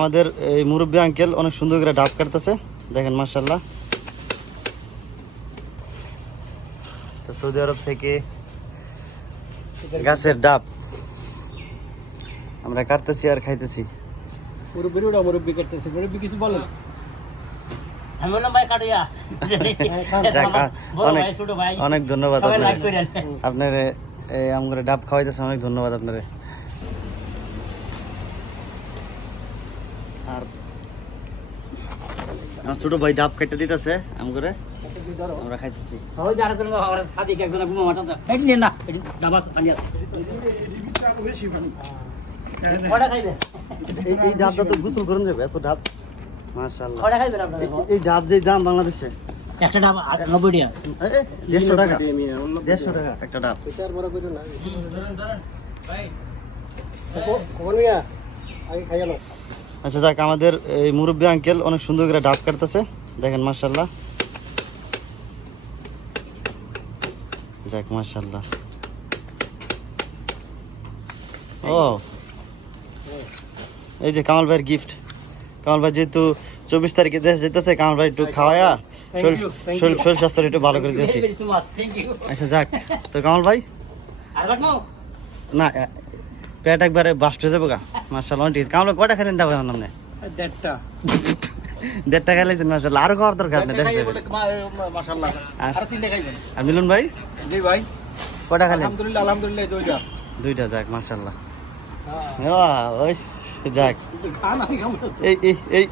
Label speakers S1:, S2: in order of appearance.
S1: আমাদের এই মুরব্বী আঙ্কেল অনেক সুন্দর করে ডাব কাটতেছে। দেখেন মার্শাল্লাহ সৌদি আরব থেকে গাছের ডাব আমরা কাটতেছি আর খাইতেছি।
S2: কিছু বলেন
S3: বড়
S1: অনেক ধন্যবাদ আপনার। এই আমগুলো ডাব খাওয়াইতেছেন অনেক ধন্যবাদ আপনারে। আর আমার ছোট ভাই ডাব কেটে দিতেছে আম করে। আমরা খাইতেছি।
S3: এই
S1: ডাবটা তো গোসল করুন যাবে এত ডাব। মাশাআল্লাহ।
S3: কটা খাইবেন আপনারা?
S1: এই- ডাব যে দাম বাংলাদেশে।
S3: একটা ডাব নব্বই টাকা।
S1: দেড়শো টাকা। দেড়শো টাকা একটা ডাব।
S2: বড় করে না। খবর মিয়া আগে খাই গেল
S1: আচ্ছা যাক আমাদের এই মুরব্বী আঙ্কেল অনেক সুন্দর করে ডাব কাটতেছে। দেখেন মার্শাল্লাহ যাক মার্শাল্লাহ ও। এই যে কামাল ভাইয়ের গিফট কামাল ভাই যেহেতু চব্বিশ তারিখে দেশ যেতেছে কামাল ভাই একটু খাওয়ায়া শরীর শরীর স্বাস্থ্য একটু ভালো করে দিয়েছি। আচ্ছা যাক। তো কামাল ভাই? না পেট একবারে বাস্ট হয়ে যাব গা। মার্শাল্লাহ ঠিক কামলো কটা খেলেন ডাব আমার নামে
S2: দেড়টা।
S1: দেড়টা টাকা মার্শাল আরও খাওয়ার দরকার নেই দেখা যাবে। আর- মিলন ভাই?
S2: জি ভাই?
S1: কটা খেলেন?
S2: আলহামদুলিল্লাহ আলহামদুলিল্লাহ দুইটা।
S1: দুইটা যাক মার্শাল্লাহ ওই যাক। এই এই এই